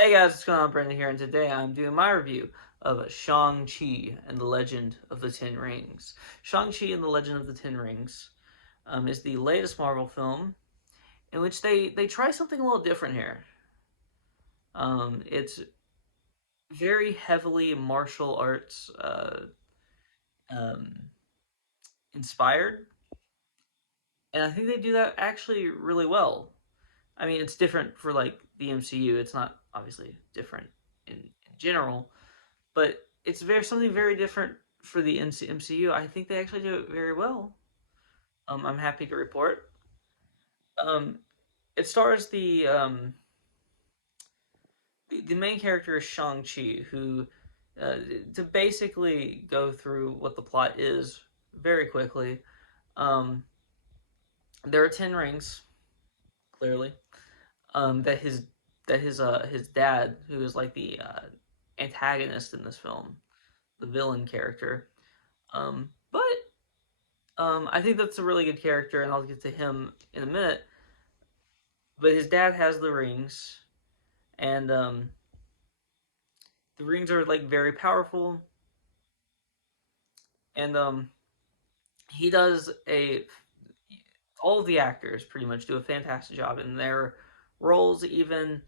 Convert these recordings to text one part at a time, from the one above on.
Hey guys, what's going on? Brandon here, and today I'm doing my review of Shang-Chi and the Legend of the Ten Rings. Shang-Chi and the Legend of the Ten Rings is the latest Marvel film in which they try something a little different here. It's very heavily martial arts um, inspired, and I think they do that actually really well. I mean, it's different for like the MCU. It's not obviously different in general, but it's very something very different for the MCU. I think they actually do it very well. I'm happy to report. Um, it stars the main character is Shang-Chi, who uh, to basically go through what the plot is very quickly. Um, there are 10 rings, clearly. That his dad, who is like the antagonist in this film, the villain character. But I think that's a really good character, and I'll get to him in a minute. But his dad has the rings, and the rings are like very powerful, and he does a all of the actors pretty much do a fantastic job in their roles. Even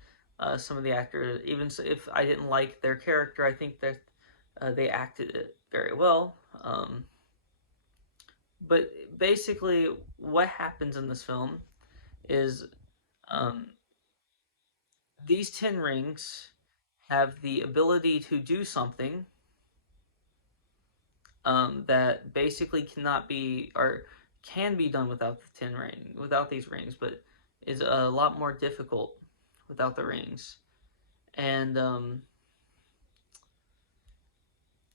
some of the actors, even if I didn't like their character, I think that they acted it very well. But basically, what happens in this film is um, these 10 rings have the ability to do something that basically cannot be or can be done without the 10 ring without these rings, but is a lot more difficult without the rings. And and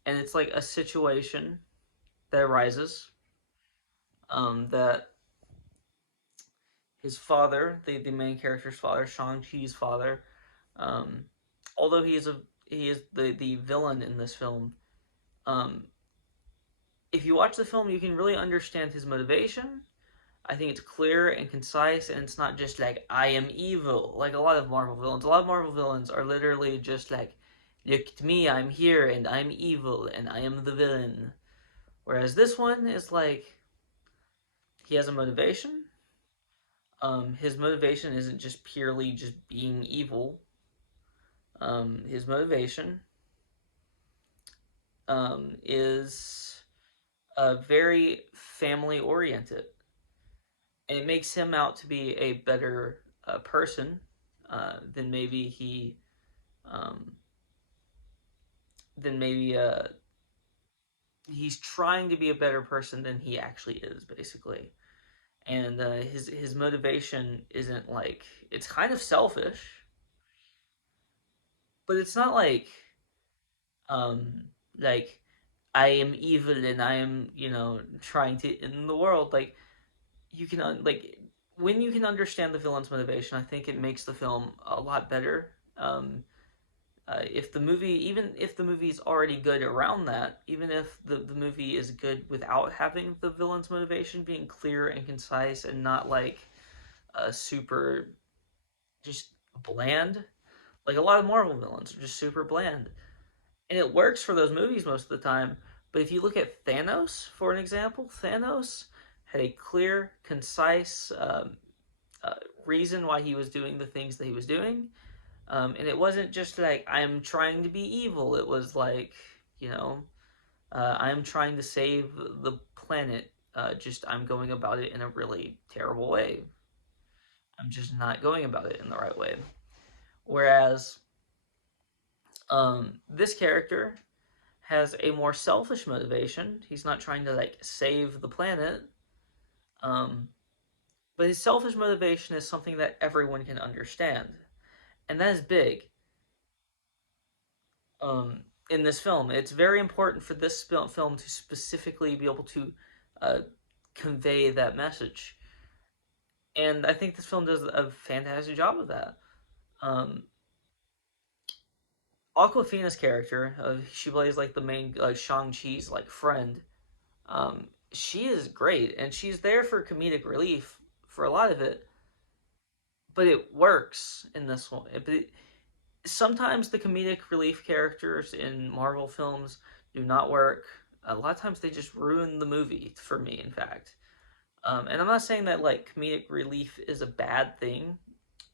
it's like a situation that arises that his father, the main character's father, Shang-Chi's father, um, although he is the villain in this film. Um, if you watch the film, you can really understand his motivation. I think it's clear and concise, and it's not just like I am evil, like a lot of Marvel villains. A lot of Marvel villains are literally just like, look at me, I'm here, and I'm evil, and I am the villain. Whereas this one is like he has a motivation. His motivation isn't just purely just being evil. His motivation is very family oriented, and it makes him out to be a better person than maybe um, than maybe he's trying to be a better person than he actually is, basically. And his motivation isn't like it's kind of selfish, but it's not um, like I am evil and I am trying to end the world. Like you can like when you can understand the villain's motivation, I think it makes the film a lot better. If the movie, even if the movie is already good around that, even if the movie is good without having the villain's motivation being clear and concise and not like super just bland, like a lot of Marvel villains are just super bland, and it works for those movies most of the time. But if you look at Thanos, for an example, Thanos had a clear, concise uh, reason why he was doing the things that he was doing. And it wasn't just like I'm trying to be evil. It was like you know I'm trying to save the planet. Just I'm going about it in a really terrible way. I'm just not going about it in the right way. Whereas this character has a more selfish motivation. He's not trying to like save the planet. Um, but his selfish motivation is something that everyone can understand, and that is big. In this film, it's very important for this film to specifically be able to uh, convey that message, and I think this film does a fantastic job of that. Um, Aquafina's character, she plays like the main like Shang Chi's like friend. She is great, and she's there for comedic relief for a lot of it, but it works in this one. Sometimes the comedic relief characters in Marvel films do not work. A lot of times they just ruin the movie for me, in fact. And I'm not saying that like comedic relief is a bad thing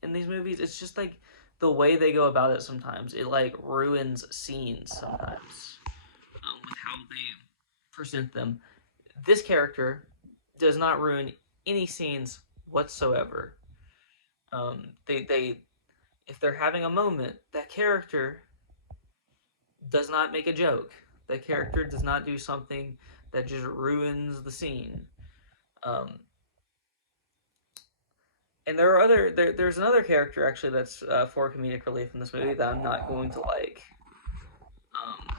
in these movies. It's just like the way they go about it sometimes. It like ruins scenes sometimes with how they present them. This character does not ruin any scenes whatsoever. They if they're having a moment, that character does not make a joke. That character does not do something that just ruins the scene. Um, and there's another character actually that's for comedic relief in this movie that I'm not going to like. Um,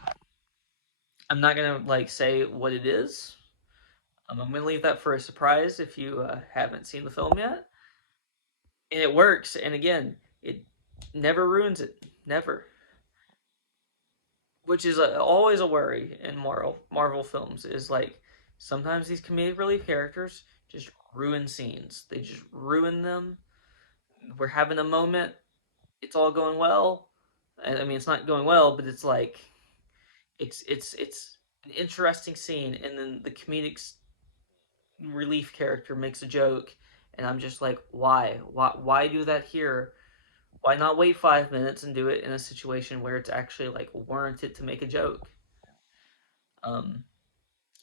I'm not gonna like say what it is. I'm gonna leave that for a surprise if you haven't seen the film yet. And it works. And again, it never ruins it. Never. Which is always a worry in Marvel films. Is like sometimes these comedic relief characters just ruin scenes. They just ruin them. We're having a moment. It's all going well. And I mean, it's not going well, but it's like it's an interesting scene, and then the comedic relief character makes a joke, and I'm just like, why do that here? Why not wait 5 minutes and do it in a situation where it's actually like warranted to make a joke? Um,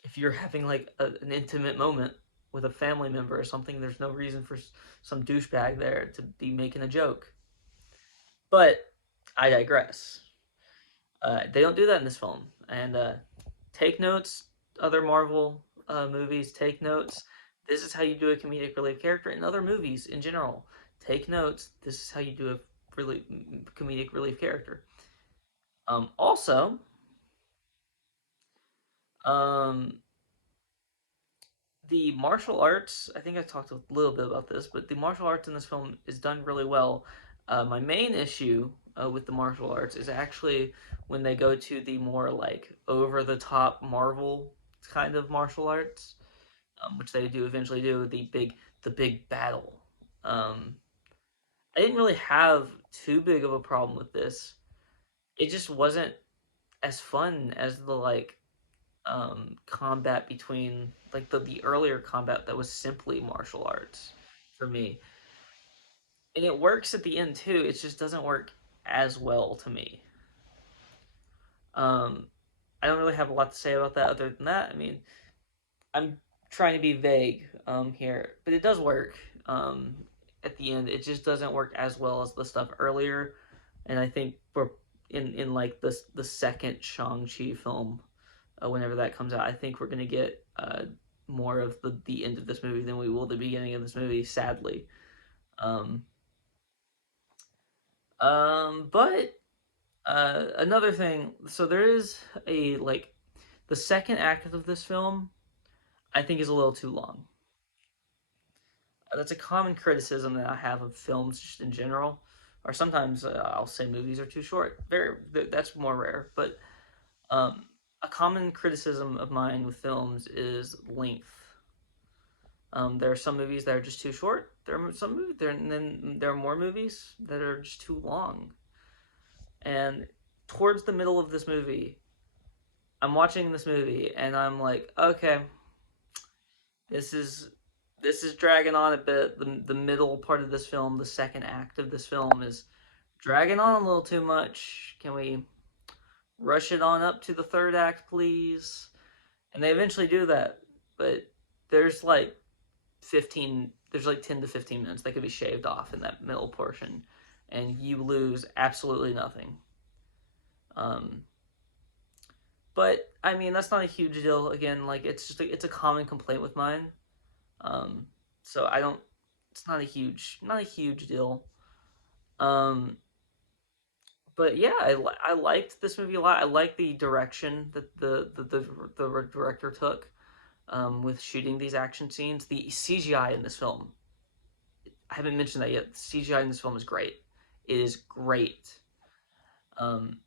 if you're having like an intimate moment with a family member or something, there's no reason for some douchebag there to be making a joke. But I digress. They don't do that in this film, and take notes. Other Marvel movies, take notes. This is how you do a comedic relief character in other movies in general. Take notes. This is how you do a really comedic relief character. Also, um, the martial arts. I think I talked a little bit about this, but the martial arts in this film is done really well. My main issue with the martial arts is actually when they go to the more like over the top Marvel kind of martial arts, which they do eventually do the big battle. Um, I didn't really have too big of a problem with this. It just wasn't as fun as the like combat between like the earlier combat that was simply martial arts for me, and it works at the end too. It just doesn't work as well to me. Um, I don't really have a lot to say about that other than that. I mean, I'm trying to be vague here, but it does work. At the end, it just doesn't work as well as the stuff earlier, and I think we're in like the second Shang-Chi film, whenever that comes out. I think we're gonna get more of the end of this movie than we will the beginning of this movie. Sadly, um, but another thing. So there is a like the second act of this film. I think is a little too long. That's a common criticism that I have of films just in general, or sometimes I'll say movies are too short. Very that's more rare, but um, a common criticism of mine with films is length. There are some movies that are just too short. There are some movies there, and then there are more movies that are just too long. And towards the middle of this movie, I'm watching this movie, and I'm like, okay, this is this is dragging on a bit. The middle part of this film, the second act of this film, is dragging on a little too much. Can we rush it on up to the third act, please? And they eventually do that, but there's like 15 there's like 10 to 15 minutes that could be shaved off in that middle portion, and you lose absolutely nothing. um but I mean, that's not a huge deal. Again, like it's a common complaint with mine. um so I don't it's not a huge deal. um but yeah, I liked this movie a lot. I like the direction that the director took with shooting these action scenes. The CGI in this film, I haven't mentioned that yet. The CGI in this film is great. It is great. Um,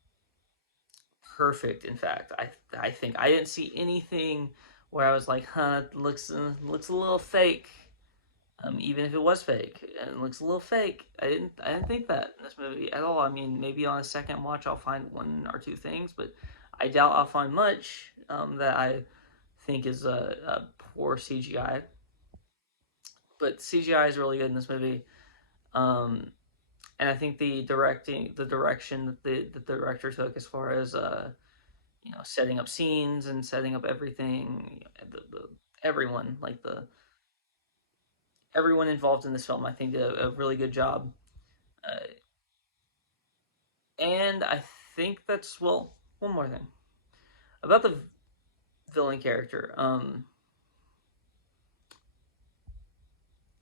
Perfect. In fact, I think I didn't see anything where I was like, huh, it looks a little fake. Even if it was fake and it looks a little fake. I didn't think that in this movie at all. I mean, maybe on a second watch I'll find one or two things, but I doubt I'll find much that I think is a poor CGI. But CGI is really good in this movie. Um, and I think the direction that the director took as far as setting up scenes and setting up everything, everyone like the everyone involved in this film, I think did a really good job. Uh, and I think that's well, one more thing about the villain character.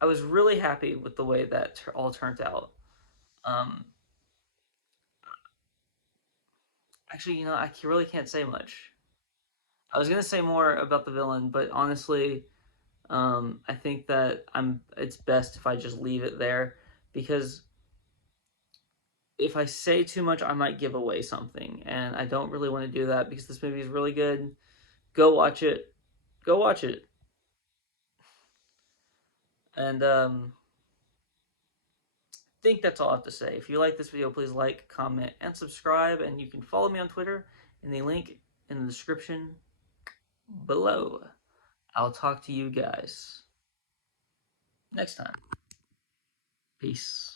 I was really happy with the way that all turned out. Um, Actually, I really can't say much. I was gonna say more about the villain, but honestly, I think that It's best if I just leave it there because if I say too much, I might give away something, and I don't really want to do that because this movie is really good. Go watch it. Go watch it. And I think that's all I have to say. If you like this video, please like, comment, and subscribe. And you can follow me on Twitter in the link in the description below. I'll talk to you guys next time. Peace.